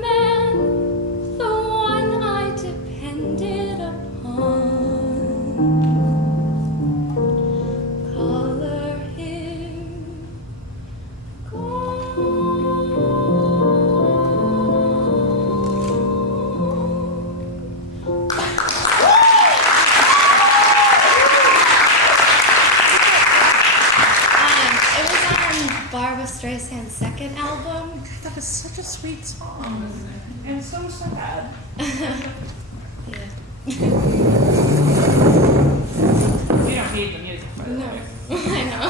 man, the one I depended upon. Color him It was on Barbra Streisand's second album. That was such a sweet song, and so sad. Yeah. We don't need the music, by the No, way. I know.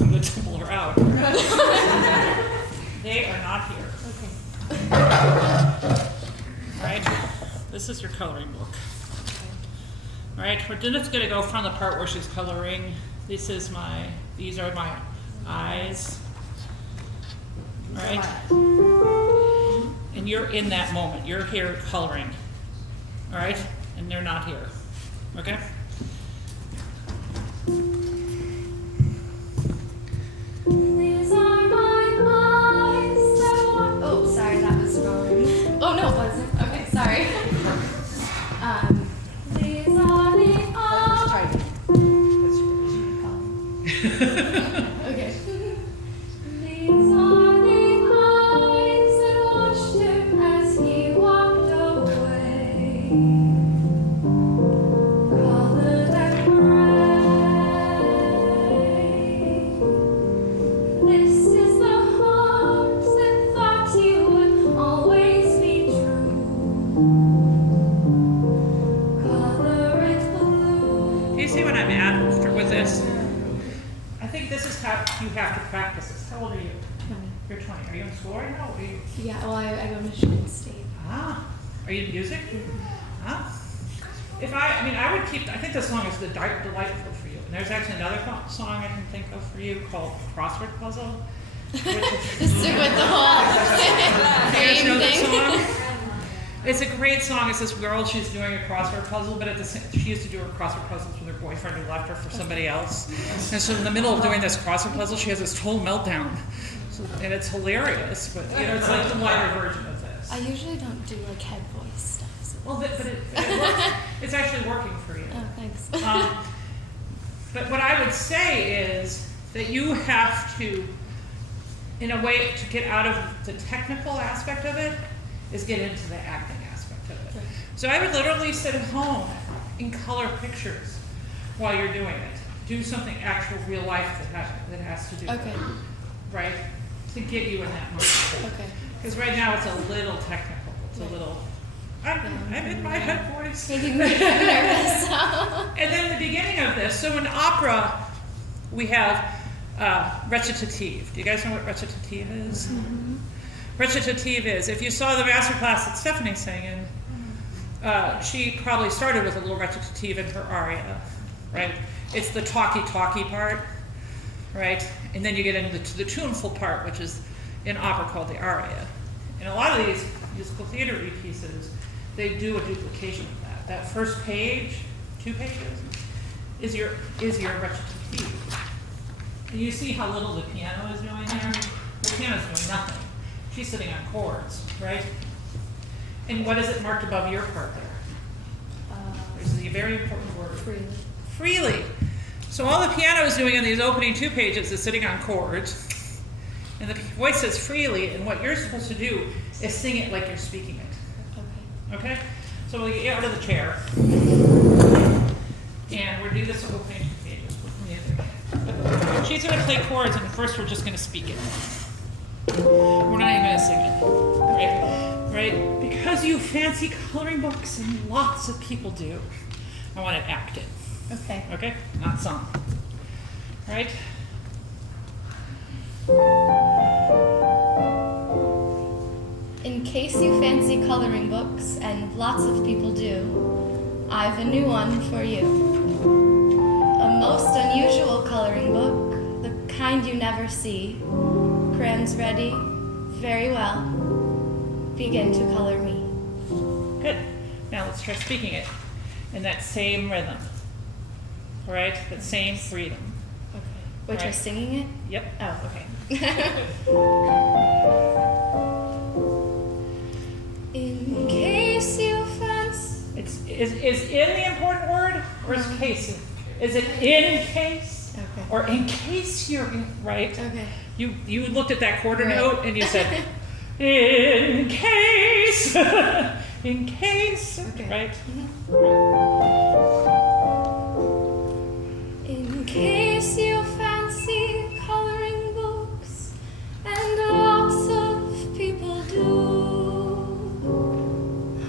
I'm going to pull her out. They are not here. Okay. All right, this is your coloring book. All right, we're just going to go from the part where she's coloring. These are my eyes. All right, and you're in that moment. You're here coloring. All right, and they're not here. Okay. These are my eyes. Oh, sorry, that was wrong. Oh, no, it wasn't. Okay, sorry. These are the eyes. Okay. These are the eyes that watched him as he walked away. Color them gray. This is the heart that thought he would always be true. Color it blue. Do you see what I'm at with this? I think this is how you have to practice this. How old are you? 20. You're 20. Are you in school right now? Or are you? Yeah, well, I go to Michigan State. Ah, are you in music? Huh? I would keep, I think this song is delightful for you. And there's actually another song I can think of for you called Crossword Puzzle. Just stick with the whole Do you guys know that thing. song? It's a great song. It's this girl, she's doing a crossword puzzle, but she used to do her crossword puzzles with her boyfriend who left her for somebody else. And so in the middle of doing this crossword puzzle, she has this total meltdown. And it's hilarious, but it's like the lighter version of this. I usually don't do like head voice stuff. So. Well, but it works. It's actually working for you. Oh, thanks. But what I would say is that you have to, in a way, to get out of the technical aspect of it, is get into the acting aspect of it. Right. So I would literally sit at home and color pictures while you're doing it. Do something actual, real life that has to do with Okay. it, right? To get you in that mode. Okay. Because right now it's a little technical. It's a little, I'm in my head voice. Making me nervous. And then the beginning of this, so in opera, we have recitative. Do you guys know what recitative is? Mm-hmm. Recitative is, if you saw the master class that Stephanie sang in, she probably started with a little recitative in her aria, right? It's the talky part, right? And then you get into the tuneful part, which is in opera called the aria. And a lot of these musical theater pieces, they do a duplication of that. That first page, 2 pages, is your recitative. And you see how little the piano is doing here? The piano's doing nothing. She's sitting on chords, right? And what is it marked above your part there? There's a very important word. Freely. Freely. So all the piano is doing in these opening 2 pages is sitting on chords. And the voice says freely, and what you're supposed to do is sing it like you're speaking it. Okay. Okay? So we'll get you out of the chair. And we'll do this opening 2 pages. She's going to play chords, and first we're just going to speak it. We're not even going to sing it. Right? Because you fancy coloring books, and lots of people do. I want to act it. Okay. Okay? Not song. Right? In case you fancy coloring books, and lots of people do, I've a new one for you. A most unusual coloring book, the kind you never see. Crayons ready? Very well. Begin to color me. Good. Now let's try speaking it in that same rhythm. All right? That same freedom. Okay. Which Right. are singing it? Yep. Oh, okay. In case you fancy. Is in the important word, or is case? Is it in case? Okay. Or in case you're right? Okay. You looked at that quarter Right. note and you said, in case, in case, Okay. right? In case you fancy coloring books, and lots of people do,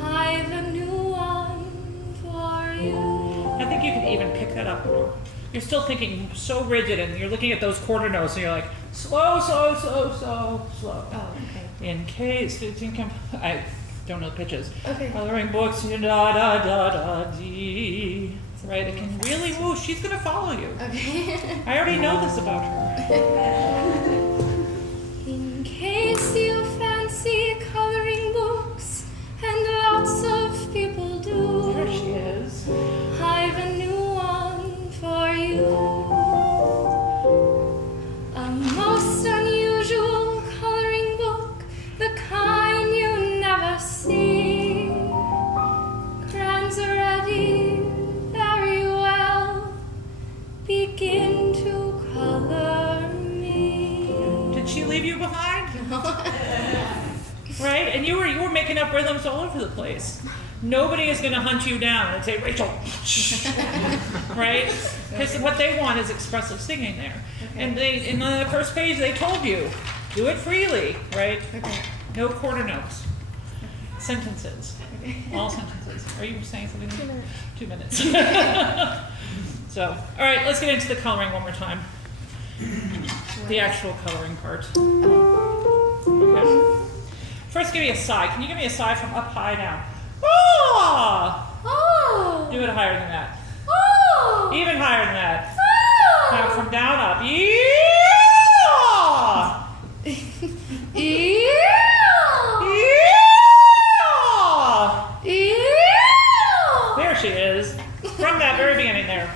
I've a new one for you. I think you could even pick that up more. You're still thinking so rigid, and you're looking at those quarter notes, and you're like, slow, slow, slow, slow, slow. Oh, okay. In case, I don't know the pitches. Okay. Coloring books, da da da da dee. Right? It can really, woo, she's gonna follow you. Okay. I already know this about her. In case you fancy coloring books, and lots of people do, There she is. I've a new one for you. A most unusual coloring book, the kind you never see. Crayons are ready, very well. Begin to color me. Did she leave you behind? Right? And you were making up rhythms all over the place. Nobody is going to hunt you down and say, Rachel, right? Because what they want is expressive singing there. Okay. And in the first page, they told you, do it freely, right? Okay. No quarter notes. Sentences. Okay. All sentences. Are you saying something? 2 minutes. 2 minutes. So, all right, let's get into the coloring one more time. The actual coloring part. Okay. First, give me a sigh. Can you give me a sigh from up high down? Ah! Oh! Do it higher than that. Oh! Even higher than that. Oh! Now from down up. Yeah! Ew! Yeah! Ew! There she is. From that very beginning there.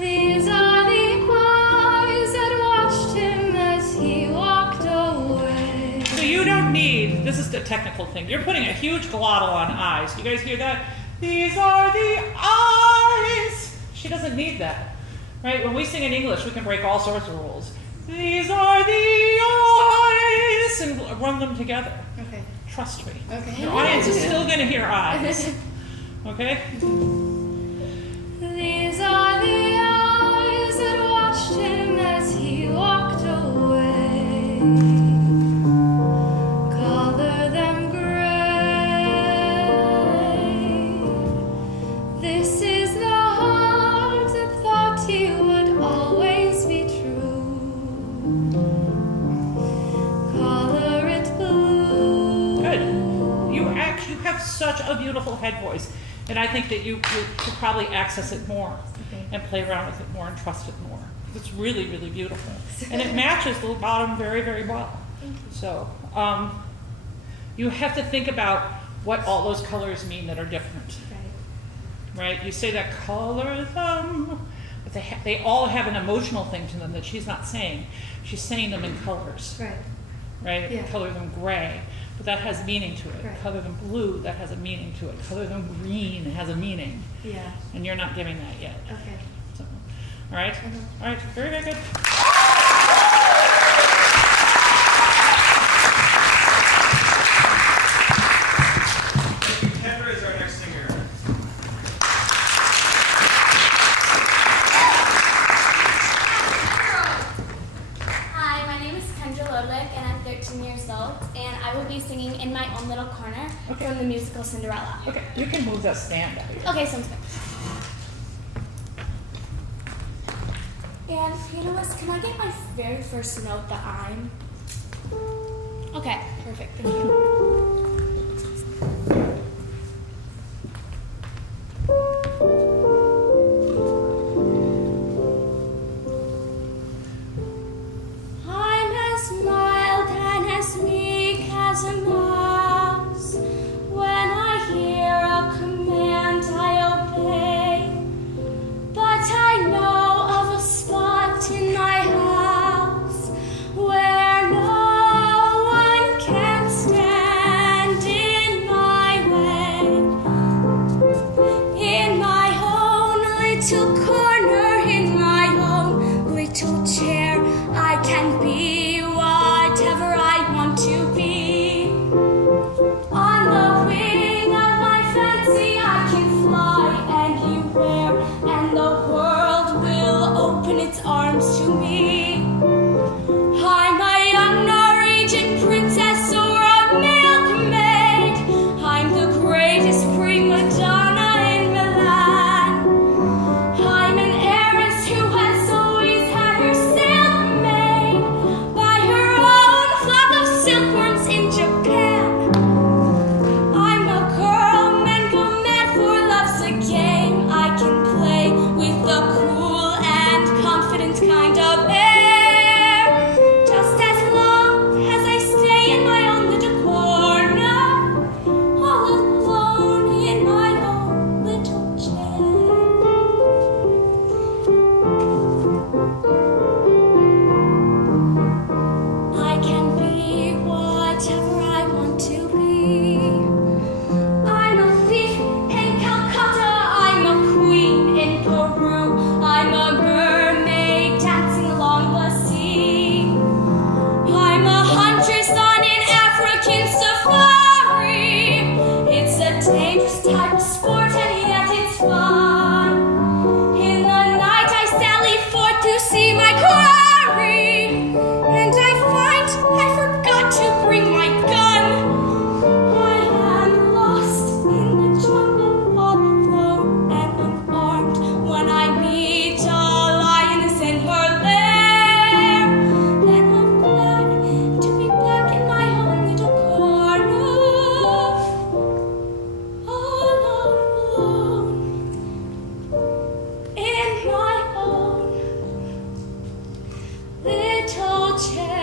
These are the eyes that watched him as he walked away. So you don't need, this is the technical thing, you're putting a huge glottal on eyes. You guys hear that? These are the eyes. She doesn't need that. Right? When we sing in English, we can break all sorts of rules. These are the eyes, and run them together. Okay. Trust me. Okay. Your audience is still going to hear eyes. Okay? These are the eyes that watched him as he walked away. Color them gray. This is the heart that thought he would always be true. Color it blue. Good. You have such a beautiful head voice. And I think that you could probably access it more and play around with it more and trust it more. It's really, really beautiful. And it matches the bottom very, very well. So you have to think about what all those colors mean that are different. Right? You say that color them, but they all have an emotional thing to them that she's not saying. She's saying them in colors. Right. Right? Yeah. Color them gray, but that has meaning to it. Right. Color them blue, that has a meaning to it. Color them green, it has a meaning. Yeah. And you're not giving that yet. Okay. So, all right? All right, very, very good. Kendra is our next singer. Hi, my name is Kendra Lodwick, and I'm 13 years old, and I will be singing In My Own Little Corner from the musical Cinderella. Okay, you can move that stand out of here. Okay, sounds good. And pianist, can I get my very first note, the I'm? Okay, perfect, thank you. I'm as mild and as meek as a mouse. When I hear a command, I obey. But I know quarry, and I find I forgot to bring my gun. I am lost in the jungle, all alone and unarmed. When I meet a lioness in her lair, then I'm glad to be back in my own little corner, all alone in my own little chair.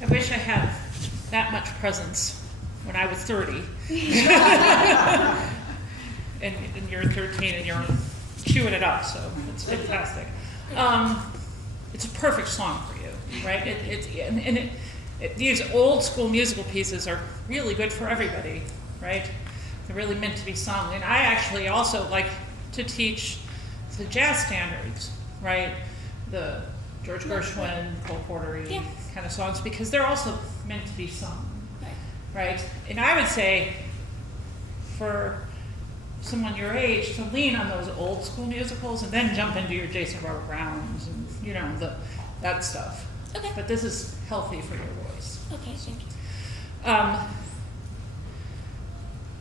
I wish I had that much presence when I was 30. and you're 13 and you're chewing it up, so it's fantastic. It's a perfect song for you, right? These old school musical pieces are really good for everybody, right? They're really meant to be sung. And I actually also like to teach the jazz standards, right? The George Gershwin, Cole Porter kind of songs, because they're also meant to be sung, right? And I would say for someone your age to lean on those old school musicals and then jump into your Jason Robert Browns and that stuff. Okay. But this is healthy for your voice. Okay, thank you.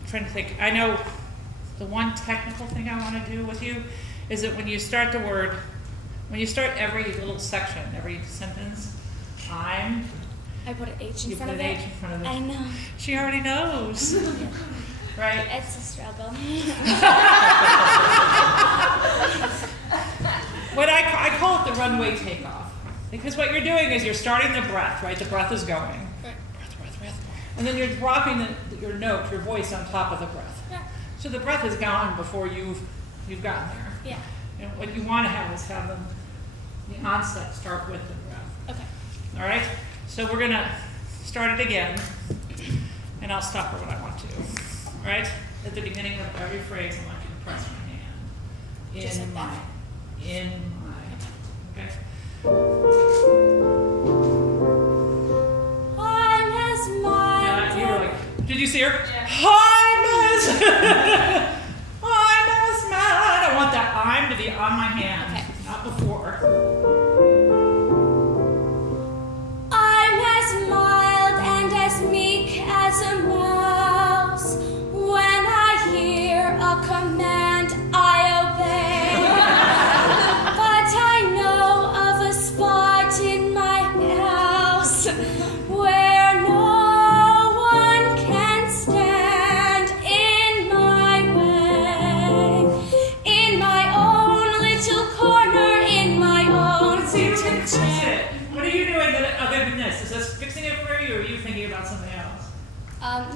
Trying to think. I know the one technical thing I want to do with you is that when you start every little section, every sentence, I put an H in you front put of an it. H in front of it. I know. She already knows. Right? It's a struggle. What I call it the runway takeoff. Because what you're doing is you're starting the breath, right? The breath is going. Right. Breath. And then you're dropping your note, your voice on top of the breath. Yeah. So the breath is gone before you've gotten there. Yeah. And what you want to have is have the onset start with the breath. Okay. All right? So we're going to start it again, and I'll stop her when I want to. All right? At the beginning of every phrase, I want you to press your hand. Just like that? In my. Okay? Hi, Miss Maya. You were like, did you see her? Yeah. Hi, Miss. Hi, Miss Matt. I want that I'm to be on my hand, Okay. not before. I'm as mild and as meek as a mouse. When I hear a command, I obey. But I know of a spot in my house where no one can stand in my way. In my own little corner, in my own Let's see who little can fix chair. it. What are you doing other than this? Is this fixing it for you, or are you thinking about something else?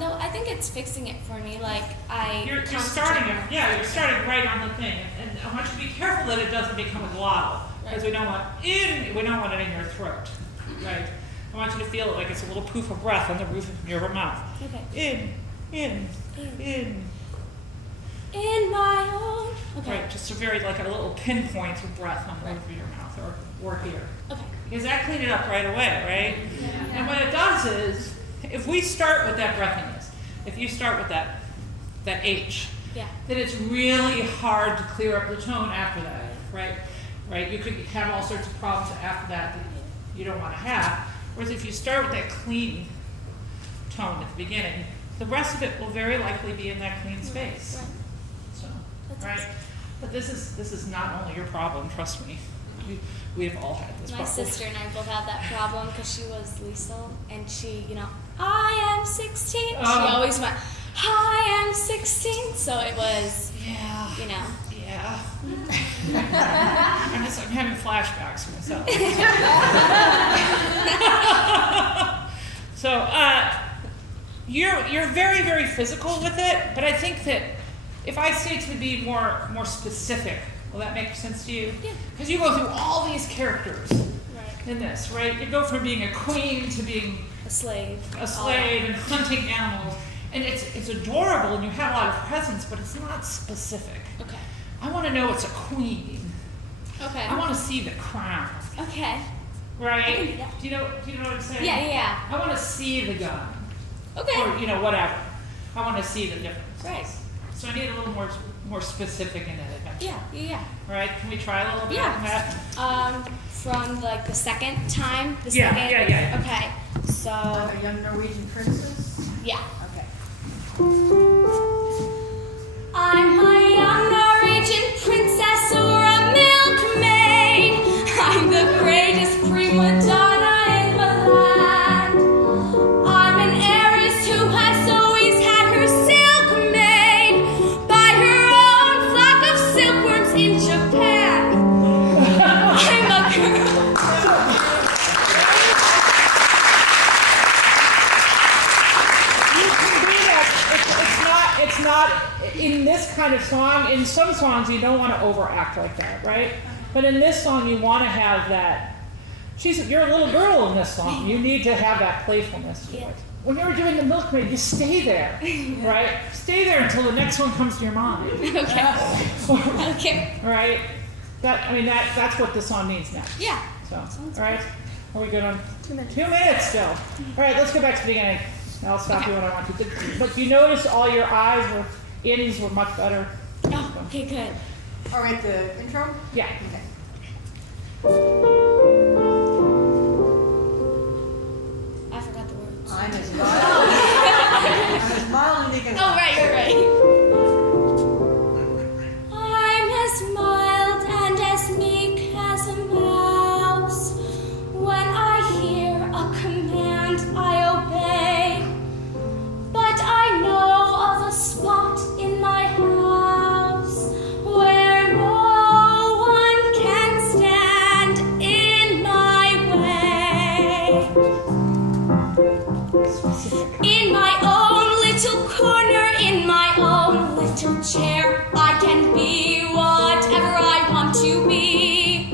No, I think it's fixing it for me. Like You're starting it. Yeah, you're starting right on the thing, and I want you to be careful that it doesn't become a glottal, because we don't want it in your throat, right? I want you to feel it like it's a little poof of breath on the roof of your mouth. Okay. In. In my own. Okay. Right, just a like a little pinpoint of breath on the roof of your mouth or here. Okay. Because that cleaned it up right away, right? Yeah. And what it does is, if we start with that breathiness, if you start with that H, Yeah. then it's really hard to clear up the tone after that, right? Right? You could have all sorts of problems after that you don't want to have. Whereas if you start with that clean tone at the beginning, the rest of it will very likely be in that clean space. Right. So, That's right? awesome. But this is not only your problem, trust me. We've all had this My problem. sister and I both had that problem because she was Liesel and she, I am 16. She always went, I am 16. So it was, Yeah. Yeah. I'm having flashbacks myself. So, you're very, very physical with it, but I think that if I say to be more specific, will that make sense to you? Yeah. Because you go through all these characters Right. in this, right? You go from being a queen to being A slave. a slave and hunting animals, and it's adorable and you have a lot of presence, but it's not specific. Okay. I want to know it's a queen. Okay. I want to see the crown. Okay. right? Yeah. Do you know what I'm saying? Yeah. I want to see the gun, Okay. or whatever. I want to see the difference. Right. So I need a little more specific in it. I think. Yeah. All right. Can we try a little bit Yeah. on that? From like the second time. Yeah. Okay. So A young Norwegian princess? yeah. Okay. I'm a young Norwegian princess or a milkmaid. I'm the greatest prima donna in the land. I'm an heiress who has always had her silk made by her own flock of silkworms in Japan. I'm a girl. You can do that. It's not in this kind of song. In some songs, you don't want to overact like that, right? But in this song, you want to have that. You're a little girl in this song. You need to have that playfulness to it. When you're doing the milkmaid, you stay there, right? Stay there until the next one comes to your mind. Okay. Right? That's what the song needs next. Yeah. So, all right. Are we good on 2 minutes? 2 minutes still. All right, let's go back to the beginning. I'll stop you when I want to. But you notice all your ins were much better. Oh, okay, good. All right, the intro? Yeah. Okay. I forgot the words. I'm as mild as you can. Oh, right. I'm as mild and as meek as a mouse. When I hear a command, I obey. But I know of a spot in my house where no one can stand in my way. In my own little corner, in my own little chair, I can be whatever I want to be.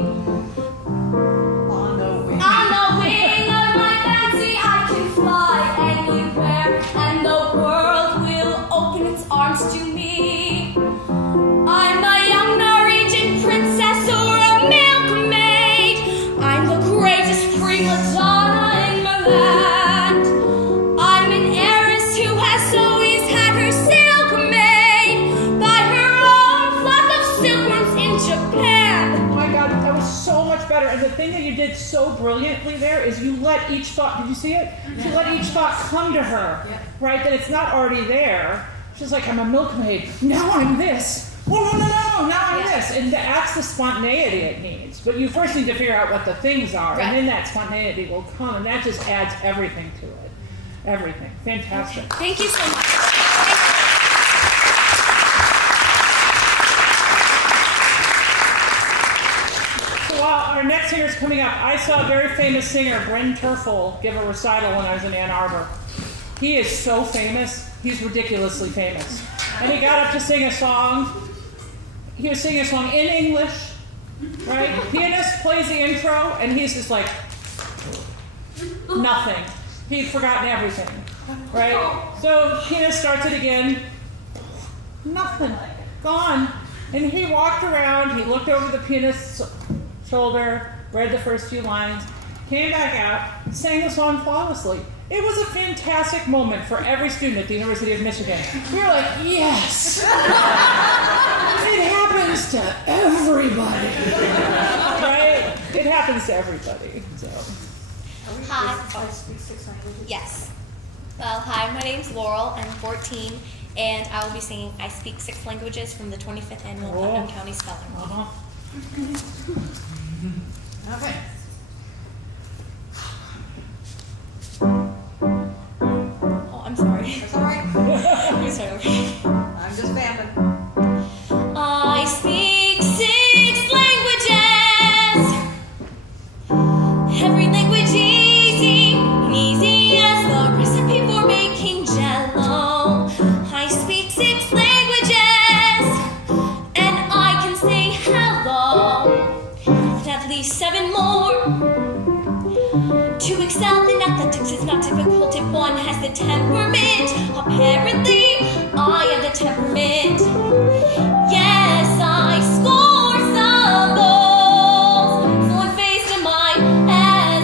On the wing. On the wing of my fancy, I can fly anywhere, and the world will open its arms to me. I'm a young Norwegian princess or a milkmaid. I'm the greatest prima donna in the land. I'm an heiress who has always had her silk made by her own flock of silkworms in Japan. Oh my God, that was so much better. And the thing that you did so brilliantly there is you let each thought, did you see it? You let each thought come to her, right? That it's not already there. She's like, I'm a milkmaid. Now I'm this. Oh, no, now I'm this. And that's the spontaneity it needs. But you first need to figure out what the things are, Right. and then that spontaneity will come, and that just adds everything to it. Everything. Fantastic. Thank you so much. So while our next singer is coming up, I saw a very famous singer, Bryn Terfel, give a recital when I was in Ann Arbor. He is so famous. He's ridiculously famous. And he got up to sing a song. He was singing a song in English, right? Pianist plays the intro, and he's just like, nothing. He'd forgotten everything, right? So pianist starts it again. Nothing. Gone. And he walked around, he looked over the pianist's shoulder, read the first few lines, came back out, sang the song flawlessly. It was a fantastic moment for every student at the University of Michigan. We were like, yes! It happens to everybody. Right? It happens to everybody. So. Hi. I speak 6 languages. Yes. Well, hi, my name's Laurel. I'm 14, and I will be singing I Speak 6 Languages from the 25th Annual Putnam County Spelling Bee. Uh-huh. Okay. Oh, I'm sorry. That's all right. I'm sorry. I'm just vamping. I speak 6 languages. Every language easy as the recipe for making Jell-O. I speak 6 languages, and I can say hello. And at least 7 more. To excel in athletics is not difficult if one has the temperament. Apparently, I have the temperament. Yes, I score some goals. So in face of mine as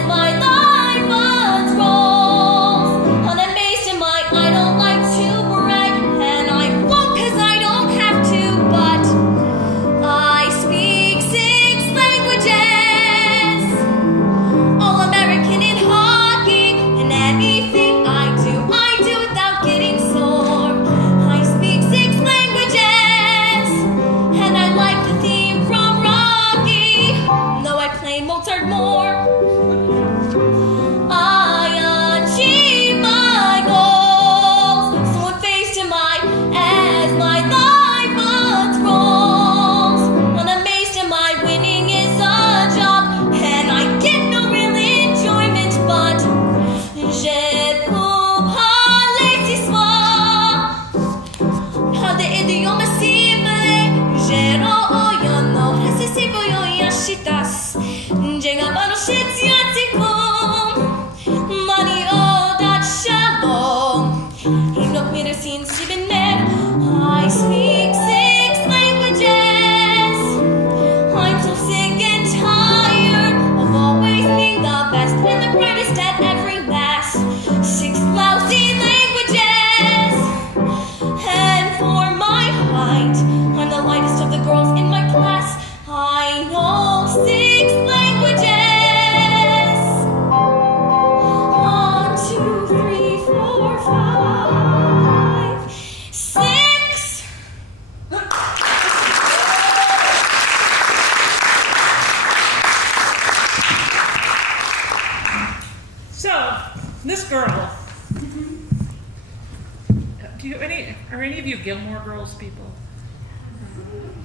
are any of you Gilmore Girls people?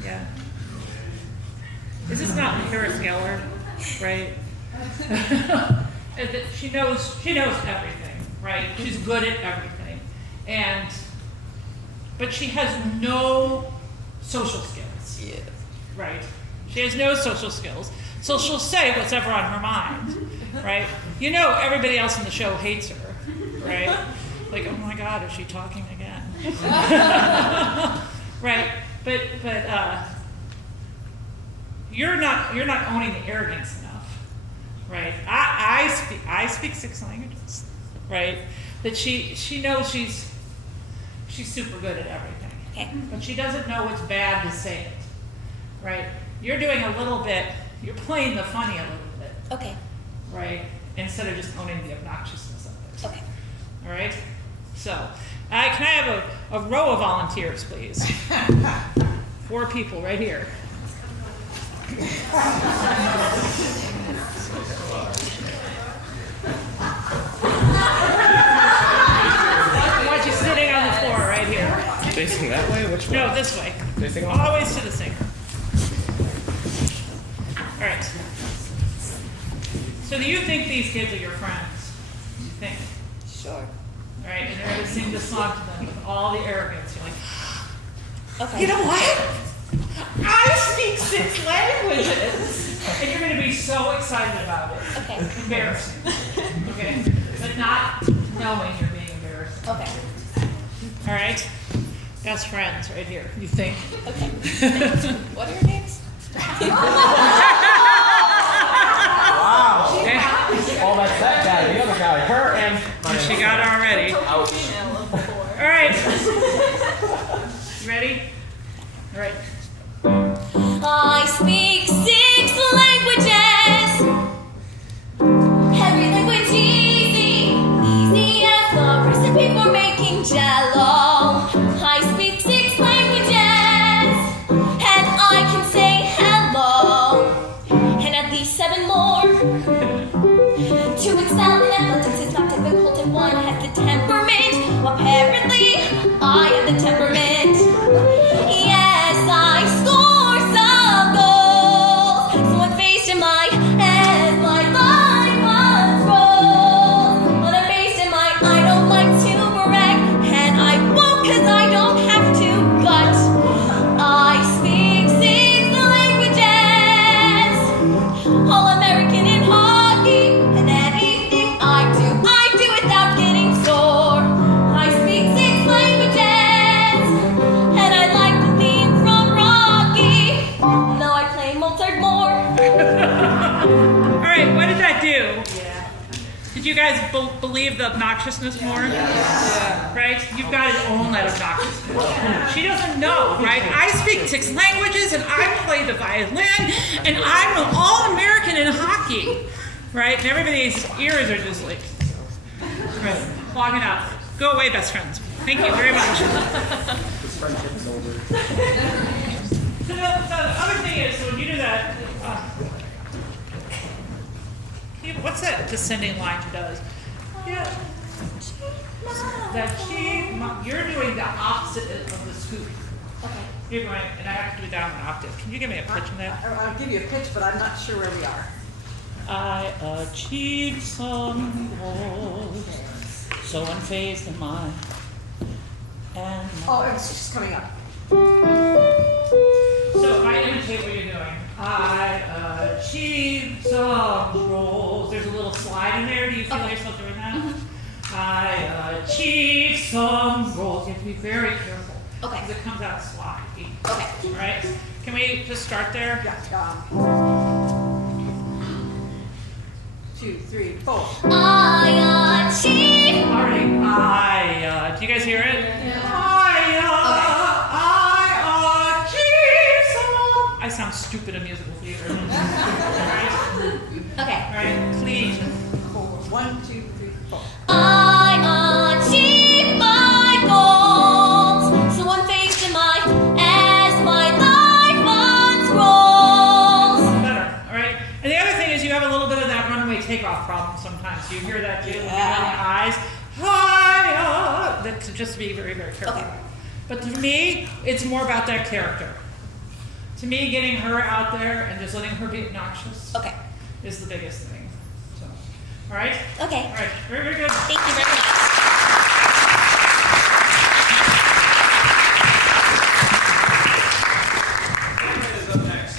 Yeah. This is not Harris Geller, right? And that she knows everything, right? She's good at everything. But she has no social skills. Yeah. Right? She has no social skills. So she'll say what's ever on her mind, right? You know everybody else in the show hates her, right? Like, oh my God, is she talking again? Right? But you're not owning the arrogance enough, right? I speak 6 languages, right? That she knows she's super good at everything. Okay. But she doesn't know it's bad to say it, right? You're doing a little bit, you're playing the funny a little bit, Okay. right? Instead of just owning the obnoxiousness of it. Okay. All right? So, can I have a row of volunteers, please? 4 people right here. I want you sitting on the floor right here. Facing that way? Which way? No, this way. Facing on? Always to the singer. All right. So do you think these kids are your friends? You think? Sure. All right, and you're going to sing this song to them with all the arrogance. You're like, Okay. you know what? I speak 6 languages. And you're going to be so excited about it. Okay. Embarrassing. Okay? But not knowing you're being embarrassed. Okay. All right? Best friends right here. You think? Okay. What are your names? Wow. Okay. Oh, that's that guy, the other guy, her and. She got it already. Ouch. All right. You ready? All right. I speak 6 languages. Every language easy as the recipe for making Jello. I speak 6 languages, and I can say hello, and at least 7 more. To excel in athletics is not difficult, and one has the temperament. Apparently, I have the temperament. Yes, I score some goals. Someone faced in my as my life unrolls. Well, they're based in my I don't like to brag, and I won't 'cause I don't have to. But I speak 6 languages, all American in hockey, and anything I do without getting sore. I speak 6 languages, and I like the theme from Rocky, though I play Mozart more. All right, what did that do? Did you guys believe the obnoxiousness more? Yeah. Right? You've got to own that obnoxiousness. She doesn't know, right? I speak 6 languages, and I play the violin, and I'm an all-American in hockey, right? And everybody's ears are just like, right, clogging up. Go away, best friends. Thank you very much. So the other thing is, when you do that, what's that descending line does? Yeah. That you're doing the opposite of the scoop. Okay. You're going, and I have to do it down an octave. Can you give me a pitch in that? I'll give you a pitch, but I'm not sure where we are. I achieved some goals, so unfazed am I. And Oh, it's just coming up. So if I imitate what you're doing, I achieved some goals. There's a little slide in there. Do you feel yourself doing that? I achieved some goals. You have to be very careful. Okay. Because it comes out slidey. Okay. All right? Can we just start there? Yeah. 2, 3, 4. I achieve. All right. Do you guys hear it? Yeah. I achieved some. I sound stupid in musical theater. All right? Okay. All right, clean. 1, 2, 3, 4. I achieve my goals, so unfazed am I as my life unrolls. Better, all right? And the other thing is you have a little bit of that runaway takeoff problem sometimes. Do you hear that too? Yeah. Around the eyes. Hi, that just be very, very careful. Okay. But to me, it's more about that character. To me, getting her out there and just letting her be obnoxious Okay. is the biggest thing. So, all right? Okay. All right, very, very good. Thank you very much. Is up next.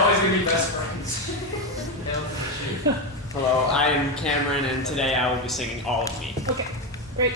Always gonna be best friends. Hello, I am Cameron, and today I will be singing All of Me. Okay, great.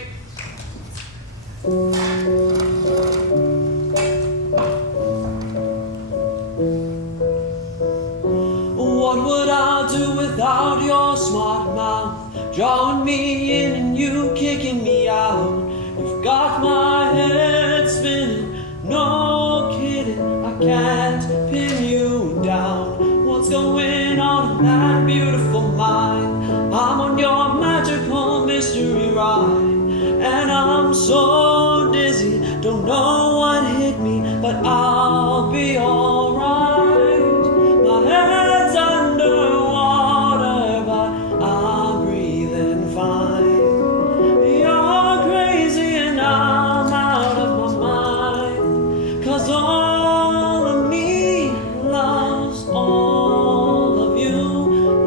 What would I do without your smart mouth? Drawing me in and you kicking me out. You've got my head spinning, no kidding. I can't pin you down. What's going on in that beautiful mind? I'm on your magical mystery ride, and I'm so dizzy, don't know what hit me, but I'll be alright. My head's underwater, but I'm breathing fine. You're crazy and I'm out of my mind, 'cause all of me loves all of you.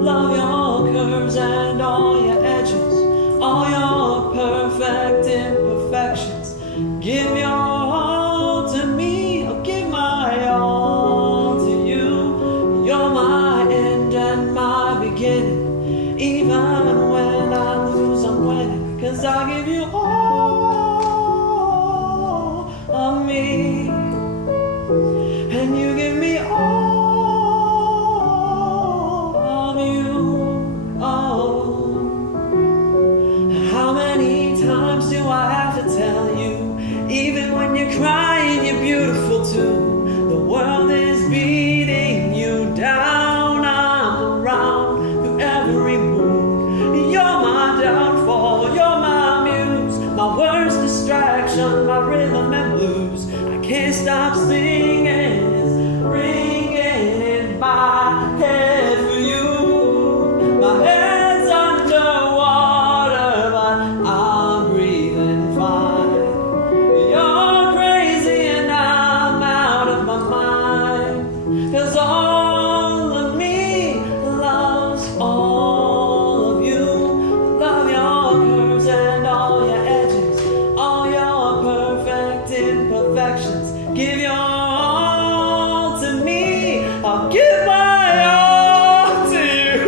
Love your curves and all your edges, all your perfect imperfections. Give your all to me, I'll give my all to you. You're my end and my beginning. Even when I lose, I'm winning, 'cause I give you all of me, and you give me all of you. Oh, how many times do I have to tell you? Even when you're crying, you're beautiful too. The world is beating you down. I'm around through every mood. You're my downfall, you're my muse, my worst distraction, my rhythm and blues. I can't stop singing, it's ringing in my head for you. My head's underwater, but I'm breathing fine. You're crazy and I'm out of my mind, 'cause all of me loves all of you. Love your curves and all your edges, all your perfect imperfections. Give your all to me, I'll give my all to you.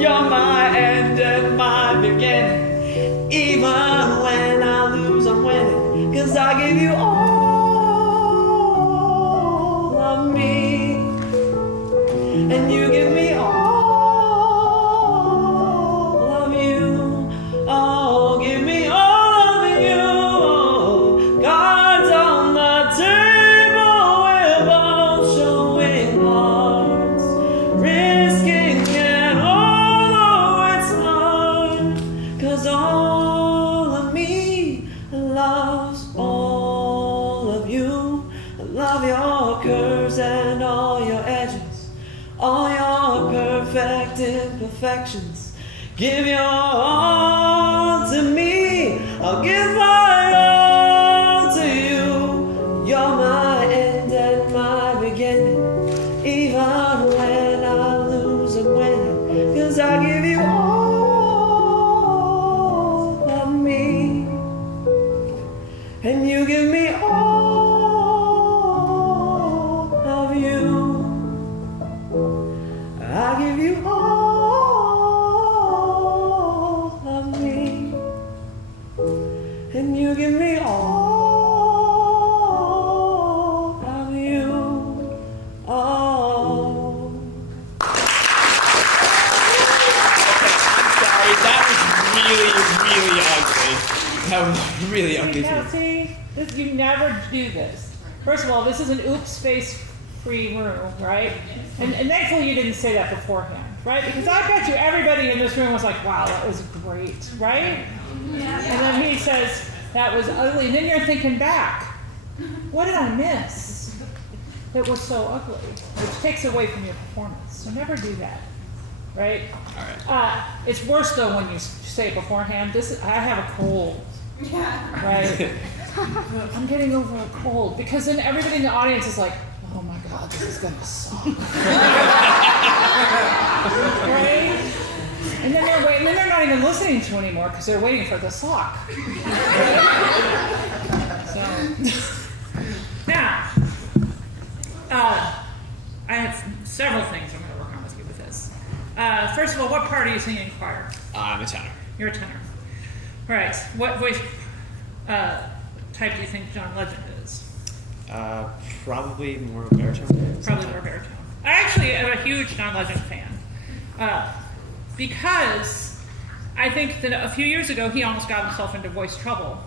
You're my end and my beginning. Even when I lose, I'm winning, 'cause I give you all of me, and you give me all of you. Oh, give me all of you. Cards on the table, we're both showing hearts, risking it, although it's hard, 'cause all of me loves all of you. I love your curves and all your edges, all your perfect imperfections. Give your all to me, I'll give my all to you. You're my end and my beginning. Even when I lose, I'm winning, 'cause I give you all of me, and you give me all of you. I give you all of me, and you give me all of you. Oh. Sorry, that was really, really ugly. That was really ugly. Now, see, this, you never do this. First of all, this is an oops face-free room, right? And thankfully you didn't say that beforehand, right? Because I bet you everybody in this room was like, wow, that was great, right? And then he says, that was ugly. And then you're thinking back, what did I miss? That was so ugly, which takes away from your performance. So never do that, right? All right. It's worse though when you say it beforehand. I have a cold, right? I'm getting over a cold, because then everybody in the audience is like, oh my God, this is gonna suck. Right? And then they're waiting, and they're not even listening to anymore because they're waiting for the sock. So now, I have several things I'm going to work on with you with this. First of all, what part are you singing in choir? I'm a tenor. You're a tenor. All right. What voice type do you think John Legend is? Probably more baritone. Probably more baritone. I actually am a huge John Legend fan. Because I think that a few years ago he almost got himself into voice trouble,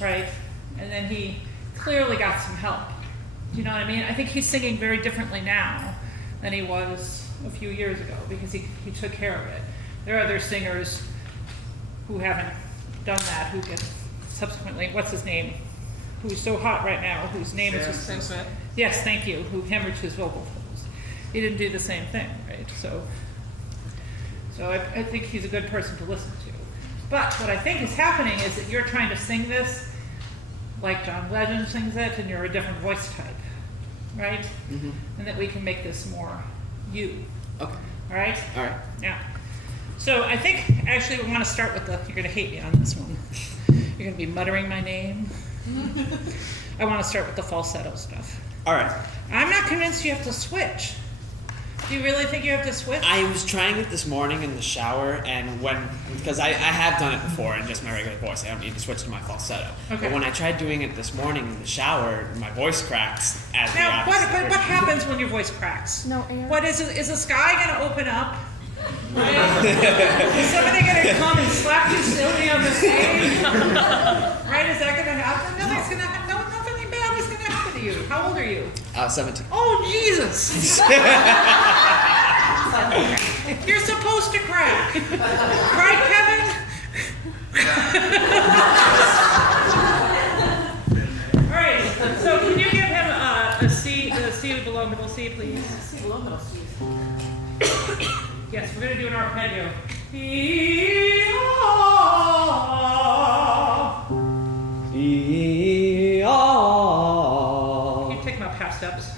right? And then he clearly got some help. Do you know what I mean? I think he's singing very differently now than he was a few years ago because he took care of it. There are other singers who haven't done that, who get subsequently, what's his name? Who's so hot right now, whose name is just... Sam Smith. Yes, thank you, who hemorrhaged his vocal folds. He didn't do the same thing, right? So I think he's a good person to listen to. But what I think is happening is that you're trying to sing this like John Legend sings it, and you're a different voice type, right? Mm-hmm. And that we can make this more you. Okay. All right? All right. Yeah. So I think actually we want to start with you're going to hate me on this one. You're going to be muttering my name. I want to start with the falsetto stuff. All right. I'm not convinced you have to switch. Do you really think you have to switch? I was trying it this morning in the shower, and because I have done it before in just my regular voice, I don't need to switch to my falsetto. Okay. But when I tried doing it this morning in the shower, my voice cracked as the Now, what opposite. happens when your voice cracks? No air. What is the sky going to open up? Is somebody going to come and slap you silly on the stage? Right? Is that going to happen? Nothing's going to happen. No, nothing bad is going to happen to you. How old are you? 17. Oh, Jesus! You're supposed to crack. Right, Kevin? All right, so can you give him a C, the C below middle C, please? See, below middle C. Yes, we're going to do an arpeggio. Can you take him up half steps?